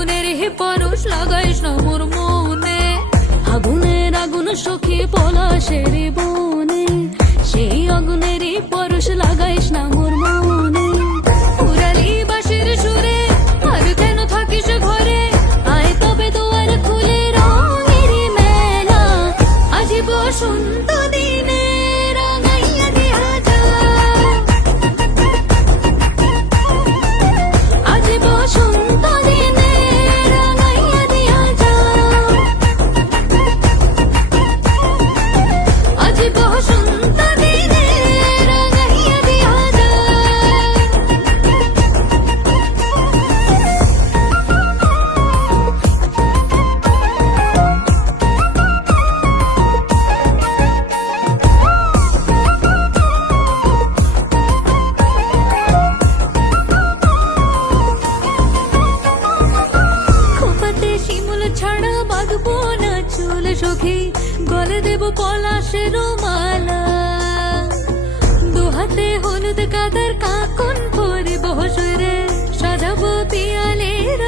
আগুনের হে পরশ লাগাইস না মোর মনে, আগুনের আগুন সখী পলাশের বনে, সেই আগুনেরই পরশ লাগাইস না মোর মনে। পুরালি বাঁশির সুরে আর কেন থাকিস ঘরে, আয় তবে দুয়ার খুলে রঙের মেলা, আজি বসন্ত দিনে রাঙাইয়া দিয়া যা, আজি বসন্ত দিনে রাঙাইয়া দিয়া যা, আজি বসন্ত দিনে রাঙাইয়া দিয়া যা। খোপাতে শিমুল ছাড়া বাঁধবো না চুল সখী, গলে দেব পলাশের মালা, দুহাতে হলুদ কাদার কাকন পরিব সরে, সাজাবো পিয়ালের